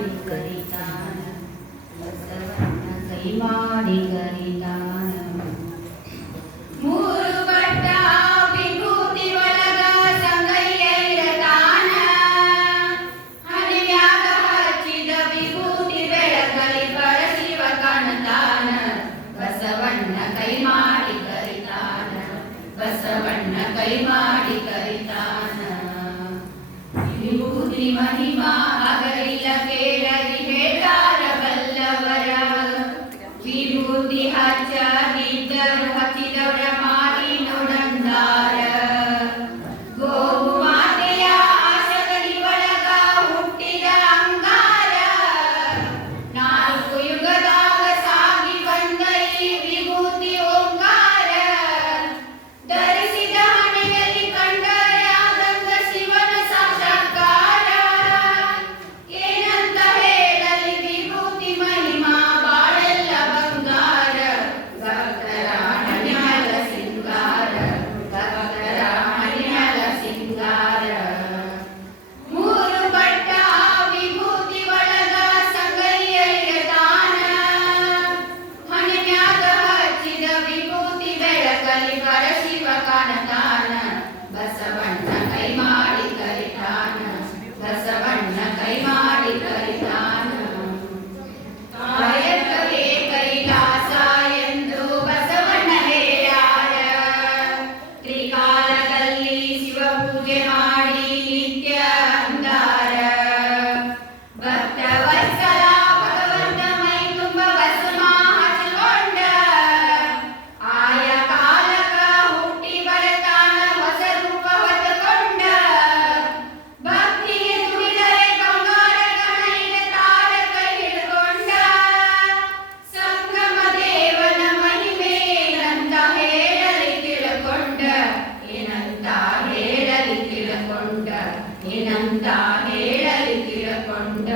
ಮಾಡಿ ಕರಿತಾನ ಬಸವಣ್ಣ ಕೈ ಮಾಡಿ ಕರಿತಾನ ಮೂರು ಪಟ್ಟ ವಿಭೂತಿ ಒಳಗ ಸಂಗಯ್ಯ ಇರತಾನ ಹಣಿಯಾಗ ಹಚ್ಚಿದ ವಿಭೂತಿ ಬೆಳಕಲಿ ಪರಶಿವ ಕಾಣತಾನ ಬಸವಣ್ಣ ಕೈ ಮಾಡಿ ಕರಿತಾನ ಬಸವಣ್ಣ ಕೈ ಮಾಡಿ ಕರಿತಾನ ವಿಭೂತಿ ಮಹಿಮಾ ಹಗಲಿಲ್ಲ ಕೇಳರಿ ಹೇಳ್ತಾರ ಬಲ್ಲವರ ವಿಭೂತಿ ಹಚ್ಚದಿದ್ದರು ಹಚ್ಚಿದವರ ಮಾರಿ ನೋಡಂದಾರ ಗೋವು ಮಾತೆಯ ಆಶಗಲಿ ಒಳಗ ಹುಟ್ಟಿದ ಅಂಗಾರ ನಾಲ್ಕು ಯುಗದಾಗ ಸಾಗಿ ಬಂದ ಈ ವಿಭೂತಿ ಓಂಕಾರ ಧರಿಸಿದ ಹಣೆಯಲ್ಲಿ ಕಂಡರಾದಂಗ ಶಿವನ ಸಾಕ್ಷಾತ್ಕಾರ ಏನಂತ ಹೇಳಲಿ ವಿಭೂತಿ ಮಹಿಮಾ ಬಾಳೆಲ್ಲ ಬಂಗಾರ ಭಕ್ತರ ಹಣಿಯಾಲ ಸಿಂಗಾರ ಭಕ್ತರ ಹಣಿಯಾಲ ಸಿಂಗಾರ ಮೂರು ಪಟ್ಟ ವಿಭೂತಿ ಒಳಗ ಸಂಗಯ್ಯ ಇರತಾನ ಹಣಿಯಾಗ ಹಚ್ಚಿದ ವಿಭೂತಿ ಬೆಳಕಲಿ ಪರಶಿವ ಕಾಣತಾನ ಬಸವಣ್ಣ ಕೈ ಮಾಡಿ ಕರಿತಾನ ಬಸವಣ್ಣ ಕೈ ಮಾಡಿ ಕರಿತಾನ ಕಾಯಕವೇ ಕೈಲಾಸ ಎಂದು ಬಸವಣ್ಣ ಹೇಳ್ಯಾರ ತ್ರಿಕಾಲದಲ್ಲಿ ಶಿವ ಪೂಜೆ ಮಾಡಿ ನಿತ್ಯ ಅಂದಾರ ಭಕ್ತ ವತ್ಸಲ ಭಗವಂತ ಮೈ ತುಂಬ ಭಸ್ಮ ಹಚ್ಚಿಕೊಂಡ ಆಯ ಕಾಲಕ ಹುಟ್ಟಿ ಬರತಾನ ಹೊಸ ರೂಪ ಹೊತ್ತುಕೊಂಡ ಭಕ್ತಿಗೆ ದುಡಿದರೆ ಬಂಗಾರ ಗಣ ತಾರ ಕೈ ಹಿಡ್ಕೊಂಡ ಸಂಗಮ ದೇವನ ಮಹಿಮೆ ಏನಂತ ಹೇಳಲಿ ತಿಳ್ಕೊಂಡ ಏನಂತ ಹೇಳಲಿ ತಿಳ್ಕೊಂಡ ಏನಂತ ಹೇಳಲಿ ತಿಳ್ಕೊಂಡ